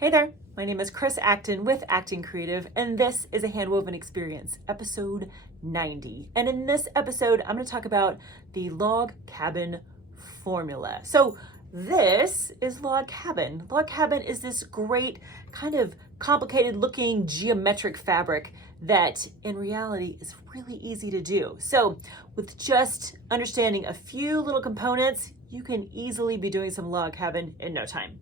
Hey there, my name is Chris Acton with Acting Creative, and this is a Handwoven Experience, episode 90. And in this episode, I'm going to talk about the log cabin formula. So this is log cabin. Log cabin is this great kind of complicated looking geometric fabric that in reality is really easy to do. So with just understanding a few little components, you can easily be doing some log cabin in no time.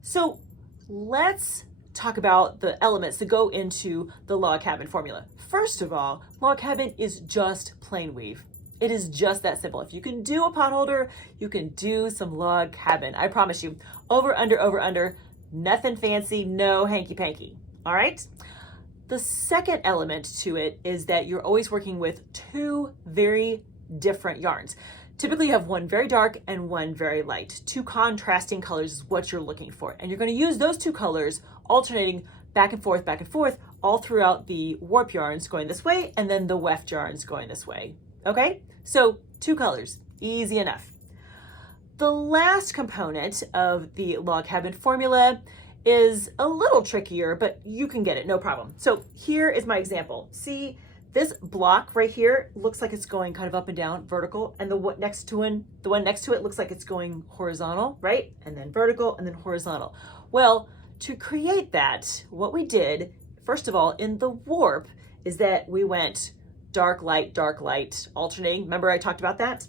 So let's talk about the elements that go into the log cabin formula. First of all, log cabin is just plain weave. It is just that simple. If you can do a potholder, you can do some log cabin. I promise you, over, under, nothing fancy, no hanky panky. All right. The second element to it is that you're always working with two very different yarns. Typically you have one very dark and one very light. Two contrasting colors is what you're looking for. And you're going to use those two colors alternating back and forth, all throughout the warp yarns going this way and then the weft yarns going this way. Okay? So two colors, easy enough. The last component of the log cabin formula is a little trickier, but you can get it, no problem. So here is my example. See, this block right here looks like it's going kind of up and down, vertical, and the one next to it looks like it's going horizontal, right? And then vertical and then horizontal. Well, to create that, what we did, first of all, in the warp, is that we went dark, light, alternating. Remember I talked about that?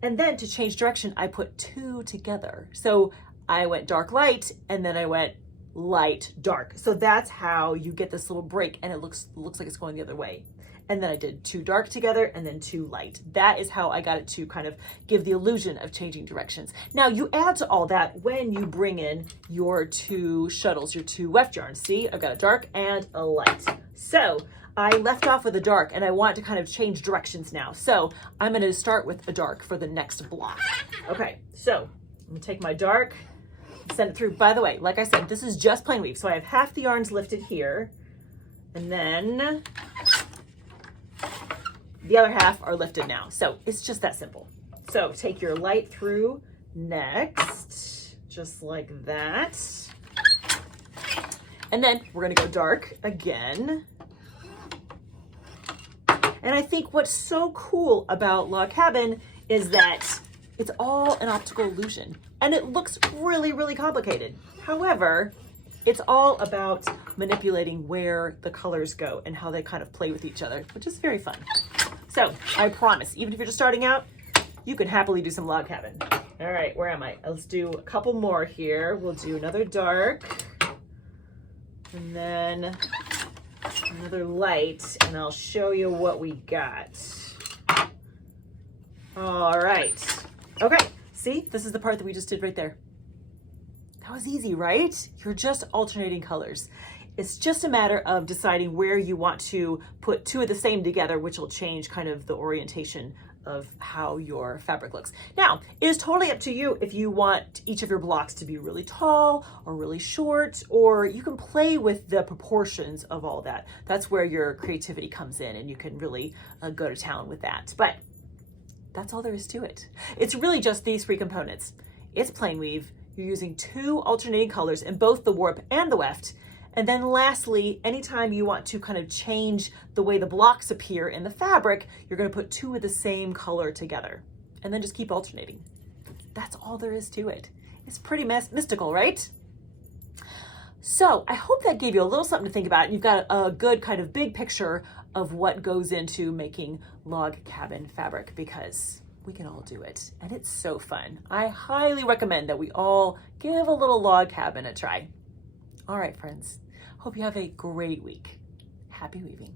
And then to change direction, I put two together. So I went dark, light, and then I went light, dark. So that's how you get this little break and it looks like it's going the other way. And then I did two dark together and then two light. That is how I got it to kind of give the illusion of changing directions. Now you add to all that when you bring in your two shuttles, your two weft yarns. See, I've got a dark and a light. So I left off with a dark and I want to kind of change directions now. So I'm going to start with a dark for the next block. Okay, so I'm going to take my dark, send it through. By the way, like I said, this is just plain weave. So I have half the yarns lifted here and then the other half are lifted now. So it's just that simple. So take your light through next, just like that. And then we're gonna go dark again. And I think what's so cool about log cabin is that it's all an optical illusion and it looks really, really complicated. However, it's all about manipulating where the colors go and how they kind of play with each other, which is very fun. So I promise, even if you're just starting out, you can happily do some log cabin. All right, where am I? Let's do a couple more here. We'll do another dark and then another light, and I'll show you what we got. All right. Okay, see, this is the part that we just did right there. That was easy, right? You're just alternating colors. It's just a matter of deciding where you want to put two of the same together, which will change kind of the orientation of how your fabric looks. Now, it is totally up to you if you want each of your blocks to be really tall or really short, or you can play with the proportions of all that. That's where your creativity comes in and you can really go to town with that. But that's all there is to it. It's really just these three components. It's plain weave. You're using two alternating colors in both the warp and the weft. And then lastly, anytime you want to kind of change the way the blocks appear in the fabric, you're going to put two of the same color together and then just keep alternating. That's all there is to it. It's pretty mystical, right? So I hope that gave you a little something to think about. You've got a good kind of big picture of what goes into making log cabin fabric, because we can all do it and it's so fun. I highly recommend that we all give a little log cabin a try. All right, friends. Hope you have a great week. Happy weaving.